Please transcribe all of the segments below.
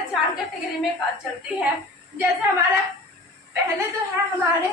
हमारे 4 कैटेगरी में चलती है। जैसे हमारा पहले तो है हमारे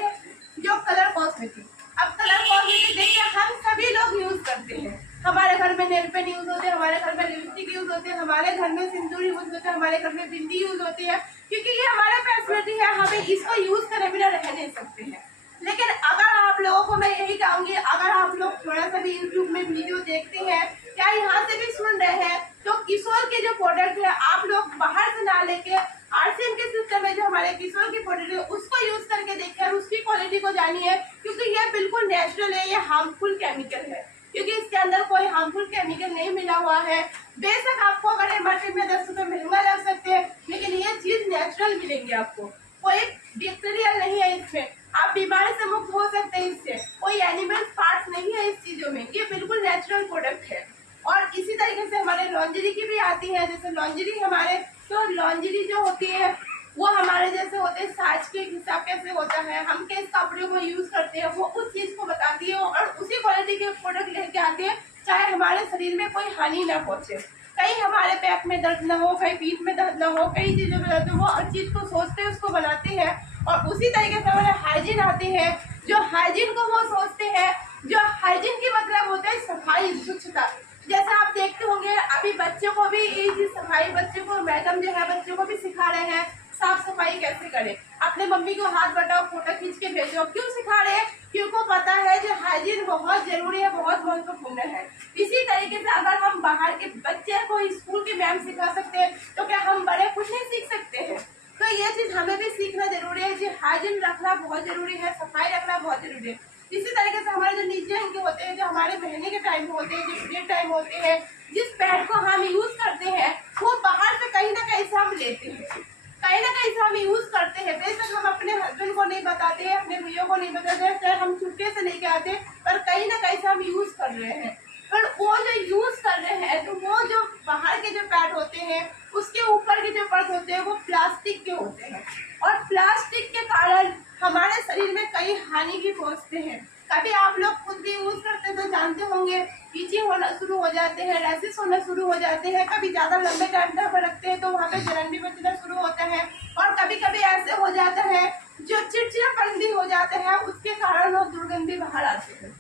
जो कलर कॉस्मेटिक। अब कलर कॉस्मेटिक देखिए हम सभी लोग यूज करते हैं। हमारे घर में नेल पेंट यूज होते हैं, हमारे घर में लिपस्टिक यूज होते हैं, हमारे घर में सिंदूर यूज होते हैं, हमारे घर में बिंदी यूज होती है, क्योंकि ये हमारा फैसिलिटी है, हमें इसको यूज करे बिना रह नहीं सकते हैं। लेकिन अगर आप लोगों को मैं यही कहूंगी, अगर आप लोग थोड़ा सा भी यूट्यूब में वीडियो देखते हैं या यहाँ से भी सुन रहे हैं, तो किशोर के जो प्रोडक्ट है आप लोग बाहर से ना लेके आरसीएम के सिस्टम में जो हमारे किशोर की प्रोडक्ट है उसको यूज करके देखिए और उसकी क्वालिटी को जानिए, क्योंकि ये बिल्कुल नेचुरल है, ये हार्मफुल केमिकल है, क्योंकि इसके अंदर कोई हार्मफुल केमिकल नहीं मिला हुआ है। बेशक आपको अगर एमआरपी में 10 रुपए महंगा लग सकते हैं, लेकिन ये चीज नेचुरल मिलेंगी आपको, कोई बैक्टीरियल नहीं है इसमें, आप बीमारी से मुक्त हो सकते हैं इससे, कोई एनिमल पार्ट्स नहीं है इस चीजों में, ये बिल्कुल नेचुरल प्रोडक्ट है। और इसी तरीके से हमारे लॉन्जरी की भी आती है। जैसे लॉन्जरी हमारे, तो लॉन्जरी जो होती है वो हमारे जैसे होते हैं साज के हिसाब कैसे होता है, हम किस कपड़े को यूज करते हैं वो उस चीज को बताती है और उसी क्वालिटी के प्रोडक्ट लेके आते हैं, चाहे हमारे शरीर में कोई हानि ना पहुंचे, कहीं हमारे पैक में दर्द ना हो, कहीं पीठ में दर्द ना हो, कई चीजों में दर्द हो, वो हर चीज को सोचते हैं उसको बनाते हैं। और उसी तरीके से हमारे हाइजीन आते हैं, जो हाइजीन को वो सोचते हैं, जो हाइजीन की मतलब होता है सफाई स्वच्छता। जैसे आप देखते होंगे अभी बच्चों को भी ये सफाई, बच्चों को मैडम जो है बच्चों को भी सिखा रहे हैं साफ सफाई कैसे करें, अपने मम्मी को हाथ बटाओ फोटो खींच के भेजो, क्यों सिखा रहे हैं, क्योंकि पता है जो हाइजीन बहुत जरूरी है, बहुत महत्वपूर्ण है। इसी तरीके से अगर हम बाहर के बच्चे को स्कूल के मैम सिखा सकते हैं, तो क्या हम बड़े कुछ नहीं सीख सकते हैं। तो ये चीज हमें भी सीखना जरूरी है, जो हाइजीन रखना बहुत जरूरी है, सफाई रखना बहुत जरूरी है। इसी तरीके से हमारे जो नीचे इनके होते हैं, जो हमारे महीने के टाइम होते हैं, जो पीरियड टाइम होते हैं, जिस पैड को हम यूज करते हैं वो बाहर से कहीं ना कहीं से हम लेते हैं, कहीं ना कहीं से हम यूज करते हैं। बेशक हम अपने हस्बैंड को नहीं बताते हैं, अपने भैया को नहीं बताते हैं, चाहे हम चुपके से लेके आते हैं, पर कहीं ना कहीं से हम यूज कर रहे हैं। पर वो जो यूज कर रहे हैं, तो वो जो बाहर के जो पैड होते हैं उसके ऊपर के जो परत होते हैं वो प्लास्टिक के होते हैं, और प्लास्टिक के कारण हमारे शरीर में कई हानि भी पहुंचते हैं। कभी आप लोग खुद भी यूज करते तो जानते होंगे, इचिंग होना शुरू हो जाते हैं, रैशेस होना शुरू हो जाते हैं, कभी ज्यादा लंबे टाइम तक रखते हैं तो वहाँ पे जलन भी बचना शुरू होता है, और कभी कभी ऐसे हो जाता है जो चिड़चिड़ापन भी हो जाता है, उसके कारण वो दुर्गंध भी बाहर आते हैं।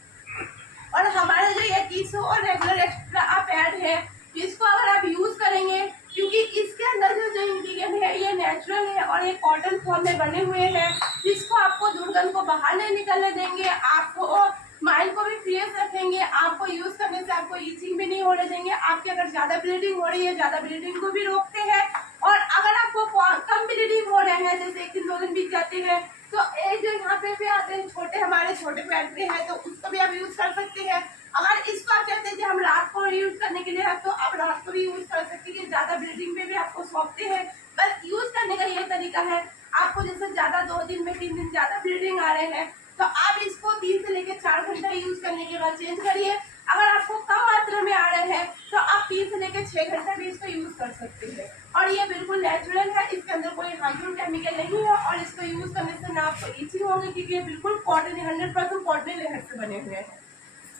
और हमारा जो ये कीसो और रेगुलर एक्स्ट्रा पैड है, इसको अगर आप यूज करेंगे, क्योंकि इसके अंदर जो इंग्रेडिएंट है ये नेचुरल है और ये कॉटन फॉर्म में बने हुए हैं, जिसको आपको दुर्गंध को बाहर नहीं निकलने देंगे, आपको माइंड को भी फ्रेश रखेंगे, आपको यूज करने से आपको ईचिंग भी नहीं होने देंगे, आपकी अगर ज्यादा ब्लीडिंग हो रही है ज्यादा ब्लीडिंग को भी रोकते हैं, और अगर आपको कम ब्लीडिंग हो रहे हैं, जैसे 1 दिन 2 दिन बीत जाते हैं, तो एक जो यहाँ पे भी आते हैं छोटे, हमारे छोटे पैड पे है, तो उसको भी आप यूज कर सकते हैं। अगर इसको आप कहते हैं कि हम रात को यूज करने के लिए है, तो आप रात को भी यूज कर सकते हैं, ज्यादा ब्लीडिंग में भी आपको सौंपते हैं। बस यूज करने का ये तरीका है, आपको जैसे ज्यादा 2 दिन में 3 दिन ज्यादा ब्लीडिंग आ रहे हैं, तो आप इसको 3 से लेकर 4 घंटा यूज करने के बाद चेंज करिए। अगर आपको कम मात्रा में आ रहे हैं तो आप 3 से लेकर 6 घंटा भी इसको यूज कर सकते हैं, और ये बिल्कुल नेचुरल है, इसके अंदर कोई हार्मफुल केमिकल नहीं है, और इसको यूज करने से ना आपको इचिंग होगी, क्योंकि ये बिल्कुल कॉटन 100% कॉटन लेहर से बने हुए हैं।